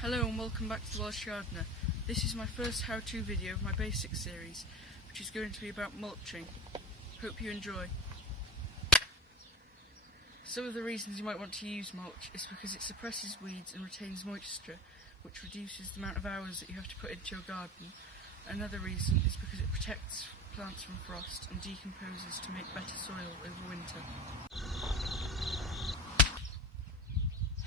Hello and welcome back to the Welsh Gardener. This is my first how-to video of my basics series, which is going to be about mulching. Hope you enjoy. Some of the reasons you might want to use mulch is because it suppresses weeds and retains moisture, which reduces the amount of hours that you have to put into your garden. Another reason is because it protects plants from frost and decomposes to make better soil over winter.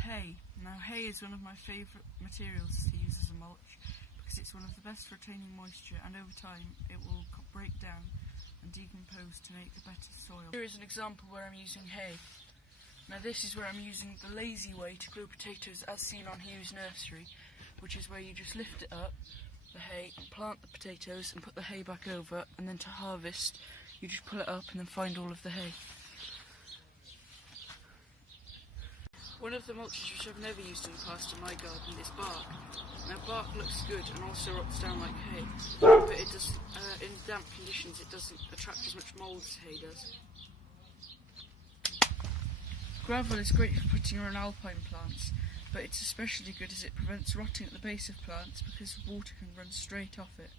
Hay. Now hay is one of my favourite materials to use as a mulch because it's one of the best for retaining moisture, and over time it will break down and decompose to make a better soil. Here is an example where I'm using hay. Now this is where I'm using the lazy way to grow potatoes as seen on Harries nursery, which is where you just lift it up, the hay, and plant the potatoes and put the hay back over, and then to harvest you just pull it up and then find all of the hay. One of the mulches which I've never used in the past in my garden is bark. Now bark looks good and also rots down like hay, but it does, in damp conditions it doesn't attract as much mould as hay does. Gravel is great for putting around alpine plants, but it's especially good as it prevents rotting at the base of plants because water can run straight off it.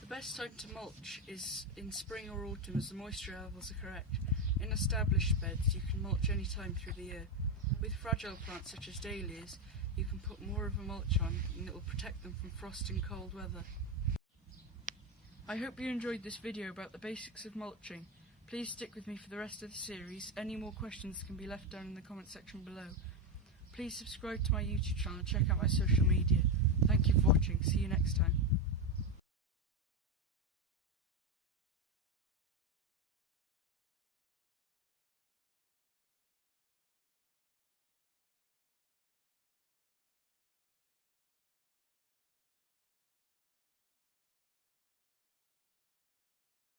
The best time to mulch is in spring or autumn as the moisture levels are correct. In established beds you can mulch any time through the year. With fragile plants such as dahlias you can put more of a mulch on and it will protect them from frost and cold weather. I hope you enjoyed this video about the basics of mulching. Please stick with me for the rest of the series. Any more questions can be left down in the comment section below. Please subscribe to my YouTube channel and check out my social media. Thank you for watching.